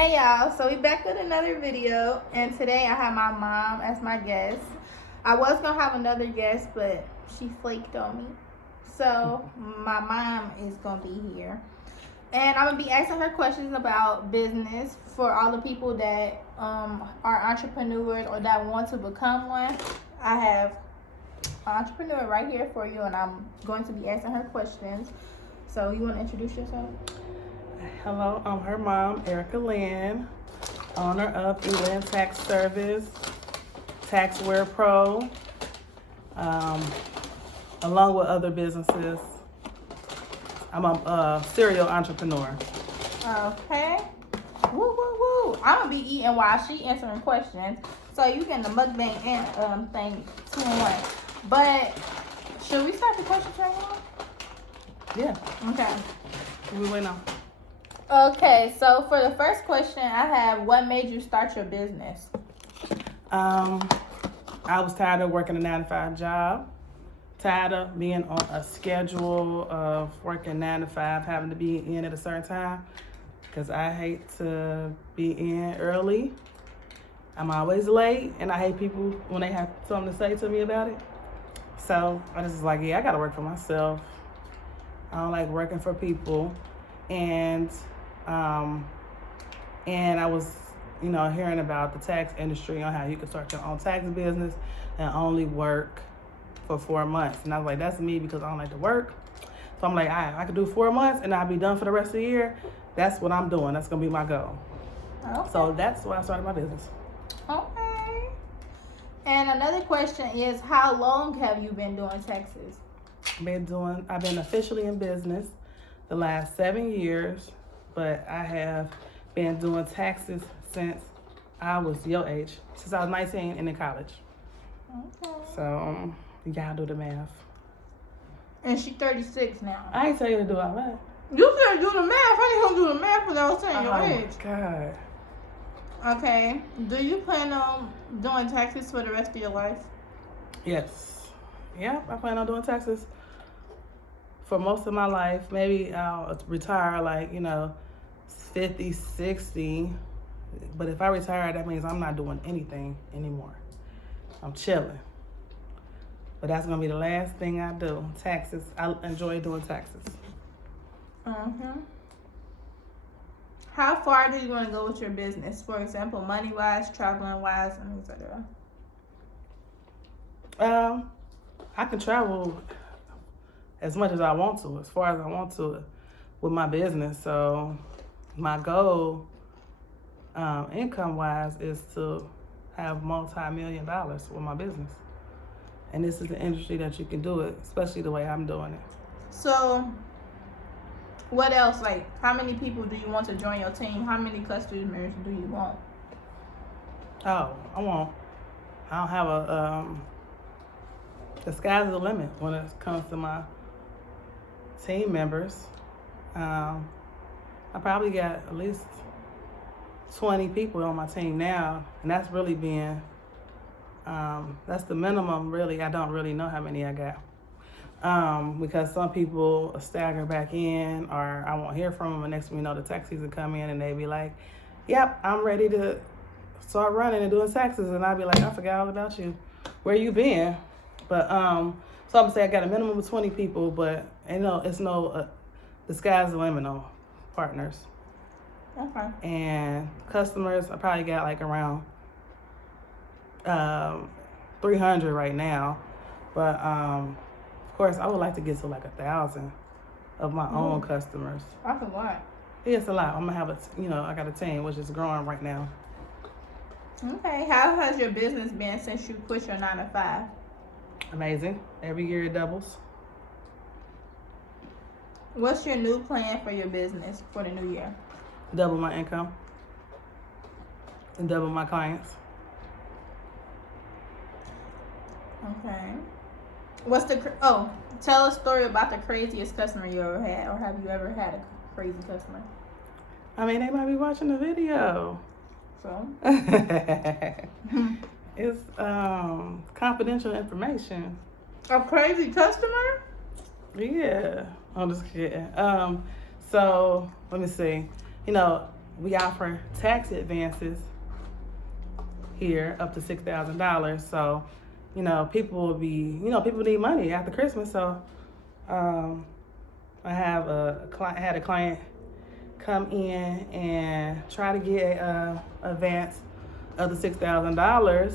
Hey y'all, so we back with another video, and today I have my mom as my guest. I was gonna have another guest, but she flaked on me. So my mom is gonna be here. And I'm gonna be asking her questions about business for all the people that are entrepreneurs or that want to become one. I have an entrepreneur right here for you, and I'm going to be asking her questions. So you wanna introduce yourself? Hello, I'm her mom, Erica Lynn, owner of Elan Tax Service, Taxware Pro, along with other businesses. I'm a serial entrepreneur. Okay. Woo, woo, woo. I'm going to be eating while she answering questions. So you getting the mukbang and thing 2 in 1. But should we start the questions right now? Yeah. Okay. We went on. Okay, so for the first question I have, what made you start your business? I was tired of working a 9-to-5 job. Tired of being on a schedule of working 9 to 5, having to be in at a certain time, because I hate to be in early. I'm always late, and I hate people when they have something to say to me about it. So I just was like, yeah, I gotta work for myself. I don't like working for people, and I was, hearing about the tax industry on how you can start your own tax business and only work for 4 months. And I was like, that's me, because I don't like to work. So I'm like, I could do 4 months and I'll be done for the rest of the year. That's what I'm doing. That's gonna be my goal. Okay. So that's why I started my business. Okay. And another question is, how long have you been doing taxes? I've been officially in business the last 7 years, but I have been doing taxes since I was your age, since I was 19 and in college. Okay. So you gotta do the math. And she 36 now. I ain't tell you to do all that. You said do the math. How you gonna do the math without saying your age? God. Okay. Do you plan on doing taxes for the rest of your life? Yes. Yeah, I plan on doing taxes for most of my life. Maybe I'll retire 50, 60. But if I retire, that means I'm not doing anything anymore. I'm chilling. But that's gonna be the last thing I do. Taxes. I enjoy doing taxes. How far do you want to go with your business? For example, money-wise, traveling-wise, and etc. I can travel as much as I want to, as far as I want to with my business. So my goal, income-wise, is to have multi-million dollars with my business. And this is the industry that you can do it, especially the way I'm doing it. So what else? Like, how many people do you want to join your team? How many customers do you want? Oh, I don't have the sky's the limit when it comes to my team members. I probably got at least 20 people on my team now, and that's really being, that's the minimum, really. I don't really know how many I got. Because some people stagger back in, or I won't hear from them, and next thing you know, the tax season come in, and they be like, yep, I'm ready to start running and doing taxes, and I'll be like, I forgot all about you. Where you been? But, so I'm gonna say I got a minimum of 20 people, but the sky's the limit on partners. Okay. And customers, I probably got around 300 right now. But of course, I would like to get to 1,000 of my own customers. That's a lot. Yeah, it's a lot. I'm gonna have I got a team which is growing right now. Okay. How has your business been since you quit your 9 to 5? Amazing. Every year it doubles. What's your new plan for your business for the new year? Double my income and double my clients. Okay. Tell a story about the craziest customer you ever had, or have you ever had a crazy customer? I mean, they might be watching the video. So? It's confidential information. A crazy customer? Yeah, I'm just kidding. So let me see. we offer tax advances here up to $6,000. So, people will be, people need money after Christmas. So, I have had a client come in and try to get a advance of the $6,000,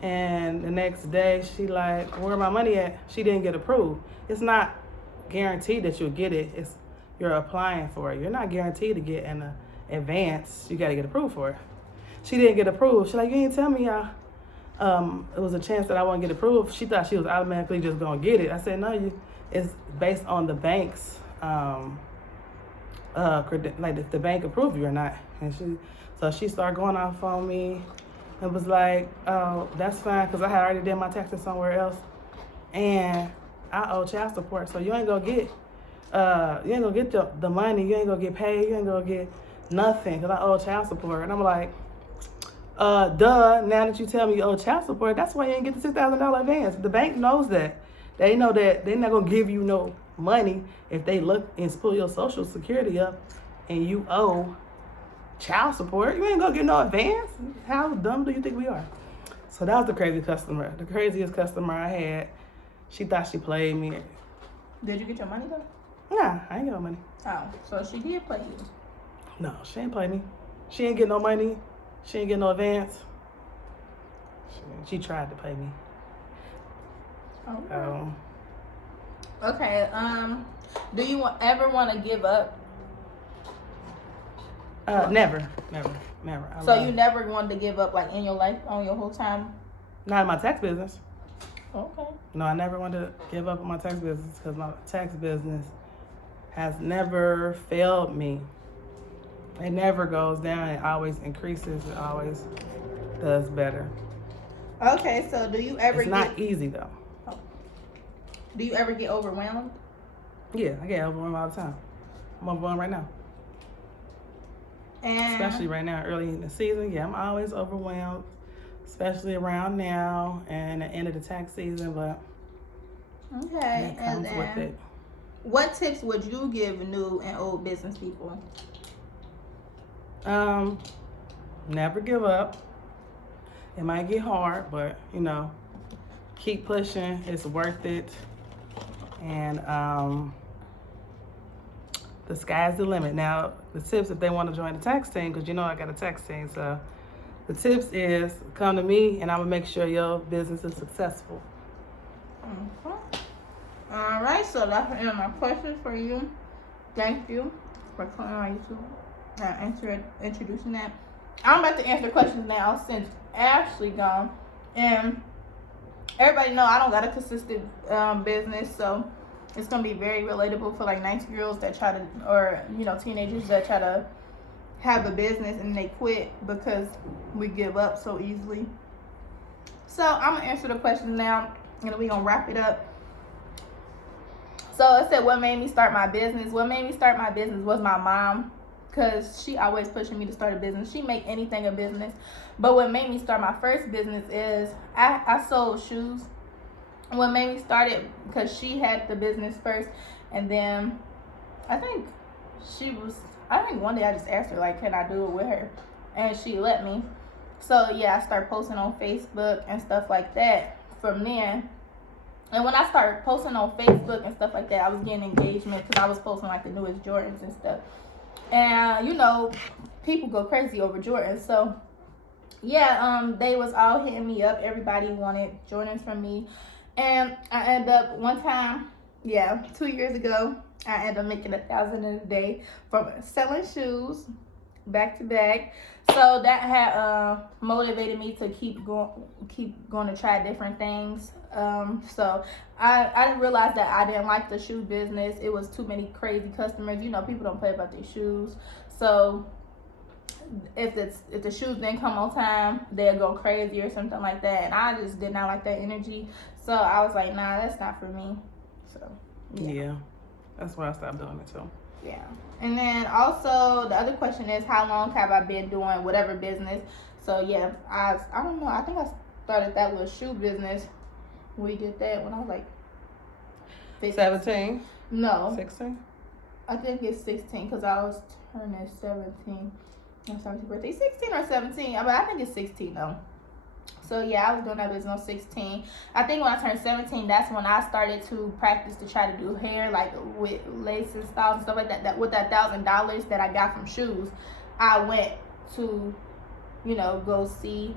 and the next day she like, where my money at? She didn't get approved. It's not guaranteed that you'll get it. You're applying for it. You're not guaranteed to get an advance. You got to get approved for it. She didn't get approved. She's like, you didn't tell me it was a chance that I wouldn't get approved. She thought she was automatically just gonna get it. I said, no, it's based on the bank's like if the bank approved you or not. And she started going off on me and was like, oh, that's fine, because I had already did my taxes somewhere else and I owe child support, so you ain't gonna get the money, you ain't gonna get paid, you ain't gonna get nothing because I owe child support. And I'm like, duh, now that you tell me you owe child support, that's why you ain't get the $6,000 advance. The bank knows that. They know that they're not gonna give you no money if they look and pull your social security up and you owe child support. You ain't gonna get no advance. How dumb do you think we are? So that was the craziest customer I had. She thought she played me. Did you get your money though? Nah, I ain't get no money. Oh, so she did play you. No, she ain't play me. She ain't get no money. She ain't get no advance. She tried to pay me. Okay. Do you ever want to give up? Never. So you never wanted to give up, like in your life, on your whole time? Not in my tax business. Okay. No, I never wanted to give up on my tax business because my tax business has never failed me. It never goes down. It always increases. It always does better. Okay, so do you ever It's not easy though. Do you ever get overwhelmed? Yeah, I get overwhelmed all the time. I'm overwhelmed right now. And especially right now, early in the season. Yeah, I'm always overwhelmed, especially around now and the end of the tax season. But okay, it comes with it. What tips would you give new and old business people? Never give up. It might get hard, but keep pushing. It's worth it. And the sky's the limit. Now, the tips if they want to join the tax team, because I got a tax team. So the tips is come to me, and I'm gonna make sure your business is successful. Okay. All right. So that's the end of my questions for you. Thank you for coming on YouTube. Introducing that. I'm about to answer questions now since Ashley gone, and everybody know I don't got a consistent business, so it's gonna be very relatable for like 19-year-olds that try to, or teenagers that try to have a business and they quit because we give up so easily. So I'm gonna answer the questions now, and we're gonna wrap it up. So I said, what made me start my business? What made me start my business was my mom. Because she always pushing me to start a business. She make anything a business. But what made me start my first business is I sold shoes. What made me start it, because she had the business first. And then I think one day I just asked her, like, can I do it with her? And she let me. So, yeah, I started posting on Facebook and stuff like that from then. And when I started posting on Facebook and stuff like that, I was getting engagement because I was posting, like, the newest Jordans and stuff. And people go crazy over Jordans. So yeah, they was all hitting me up. Everybody wanted Jordans from me, and I ended up one time, 2 years ago, I ended up making $1,000 in a day from selling shoes back to back. So that had motivated me to keep going to try different things. So I realized that I didn't like the shoe business. It was too many crazy customers. People don't play about their shoes. So if the shoes didn't come on time, they'll go crazy or something like that. And I just did not like that energy. So I was like, nah, that's not for me. So yeah, that's why I stopped doing it too. Yeah. And then also the other question is, how long have I been doing whatever business? So yeah, I don't know. I think I started that little shoe business. We did that when I was like 17? No. 16? I think it's 16 because I was turning 17. I'm sorry, birthday 16 or 17. But I think it's 16 though. So yeah, I was doing that business on 16. I think when I turned 17, that's when I started to practice to try to do hair, like with lace and styles and stuff like that. That with that $1,000 that I got from shoes, I went to, go see.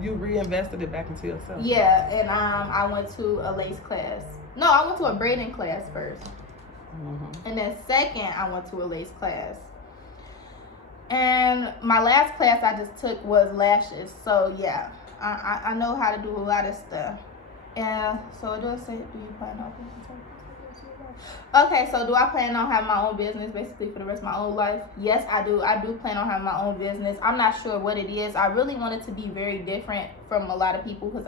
You reinvested it back into yourself. Yeah, and I went to a lace class. No, I went to a braiding class first, and then second, I went to a lace class. And my last class I just took was lashes. So yeah, I know how to do a lot of stuff. And so it does say, do you plan on business? Okay, so do I plan on having my own business basically for the rest of my own life? Yes, I do. I do plan on having my own business. I'm not sure what it is. I really want it to be very different from a lot of people because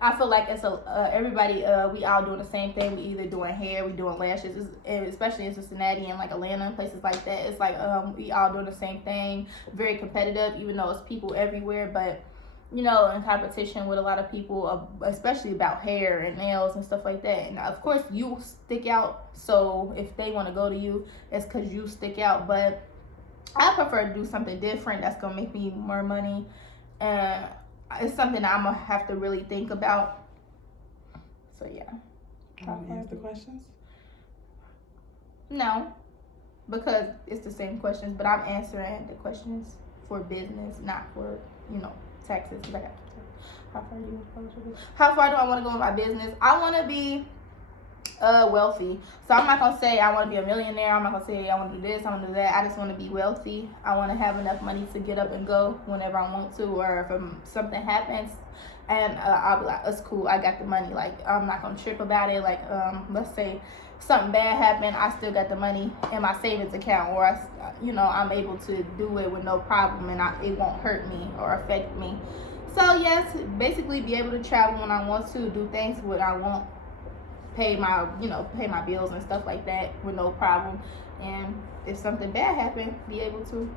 I feel like it's everybody, we all doing the same thing. We either doing hair, we doing lashes, especially in Cincinnati and like Atlanta and places like that. It's like we all doing the same thing. Very competitive, even though it's people everywhere, but in competition with a lot of people, especially about hair and nails and stuff like that. And of course, you stick out. So if they want to go to you, it's because you stick out. But I prefer to do something different that's gonna make me more money, and it's something that I'm gonna have to really think about. So yeah. Can you answer the questions? No, because it's the same questions, but I'm answering the questions for business, not for taxes. Because I got how far do I want to go with my business? I want to be wealthy. So I'm not gonna say I want to be a millionaire. I'm not gonna say I want to do this, I want to do that. I just want to be wealthy. I want to have enough money to get up and go whenever I want to, or if something happens, and I'll be like, it's cool, I got the money. Like, I'm not gonna trip about it. Like, let's say something bad happened, I still got the money in my savings account, or I'm able to do it with no problem, and it won't hurt me or affect me. So yes, basically be able to travel when I want to, do things when I want, pay my bills and stuff like that with no problem. And if something bad happened, be able to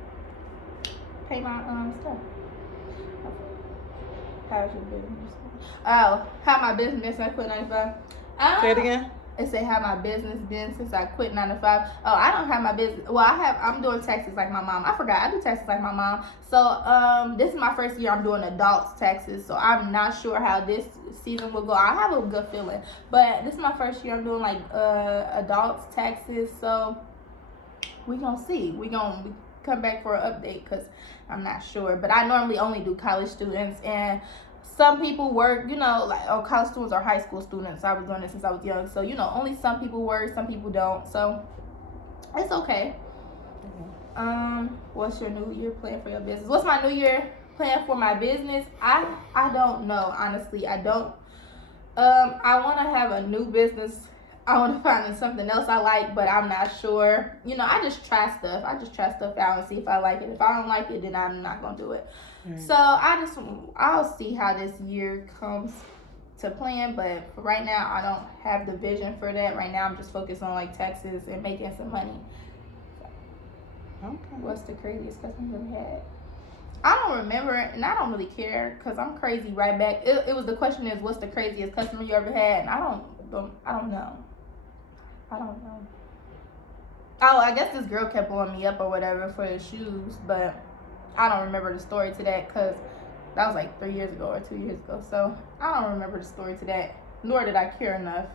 pay my stuff. How's your business? Oh, how my business since I quit 95? Say it again. It say how my business been since I quit 9 to 5. Oh, I don't have my business. Well, I'm doing taxes like my mom. I forgot I do taxes like my mom. So this is my first year I'm doing adults taxes. So I'm not sure how this season will go. I have a good feeling, but this is my first year I'm doing like adults taxes. So we gonna see. We gonna come back for an update because I'm not sure. But I normally only do college students, and some people work, college students or high school students. I was doing this since I was young. So, only some people work, some people don't. So, it's okay. What's your New Year plan for your business? What's my New Year plan for my business? I don't know, honestly. I don't. I want to have a new business. I want to find something else I like, but I'm not sure. I just try stuff. I just try stuff out and see if I like it. If I don't like it, then I'm not going to do it. So I'll see how this year comes to plan, but for right now I don't have the vision for that. Right now I'm just focused on like taxes and making some money. Okay. What's the craziest customer you ever had? I don't remember, and I don't really care because I'm crazy right back. It was, the question is, what's the craziest customer you ever had? And I don't know. I don't know. Oh, I guess this girl kept blowing me up or whatever for the shoes, but I don't remember the story to that because that was like 3 years ago or 2 years ago. So I don't remember the story to that, nor did I care enough.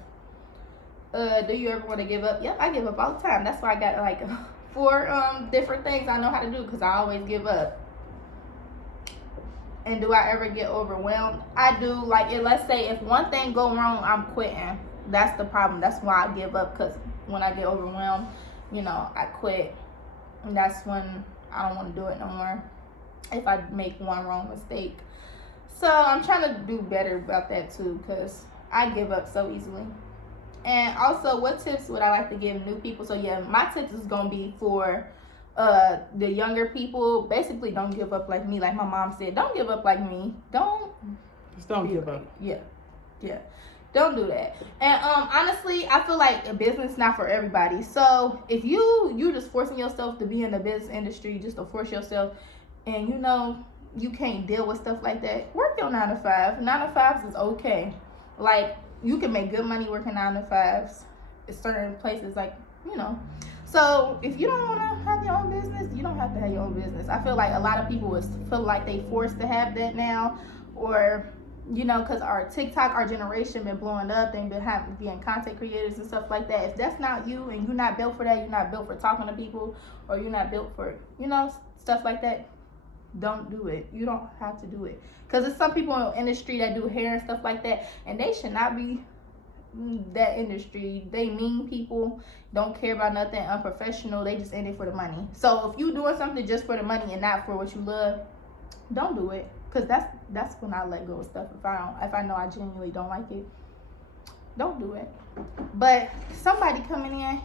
Do you ever want to give up? Yep, I give up all the time. That's why I got like 4 different things I know how to do because I always give up. And do I ever get overwhelmed? I do. Like, let's say if one thing go wrong, I'm quitting. That's the problem. That's why I give up, because when I get overwhelmed, I quit. And that's when I don't want to do it no more if I make one wrong mistake. So I'm trying to do better about that too, because I give up so easily. And also, what tips would I like to give new people? So yeah, my tips is going to be for the younger people. Basically, don't give up like me. Like my mom said, don't give up like me. Just don't give up. Yeah. Don't do that. And honestly, I feel like a business not for everybody. So if you just forcing yourself to be in the business industry just to force yourself, and you can't deal with stuff like that, work your 9 to 5. 9 to 5s is okay. Like, you can make good money working 9 to 5s. certain places, like, you know. So if you don't want to have your own business, you don't have to have your own business. I feel like a lot of people feel like they forced to have that now, or you know, because our TikTok, our generation been blowing up, they been being content creators and stuff like that. If that's not you and you're not built for that, you're not built for talking to people, or you're not built for, you know, stuff like that, don't do it. You don't have to do it. Because there's some people in the industry that do hair and stuff like that, and they should not be that industry. They mean people, don't care about nothing, unprofessional. They just in it for the money. So if you doing something just for the money and not for what you love, don't do it. Because that's when I let go of stuff. If I know I genuinely don't like it, don't do it. But somebody coming in.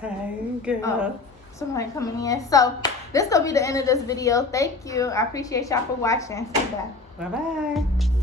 Hey, girl. Somebody coming in. So this gonna be the end of this video. Thank you. I appreciate y'all for watching. Bye. Bye-bye.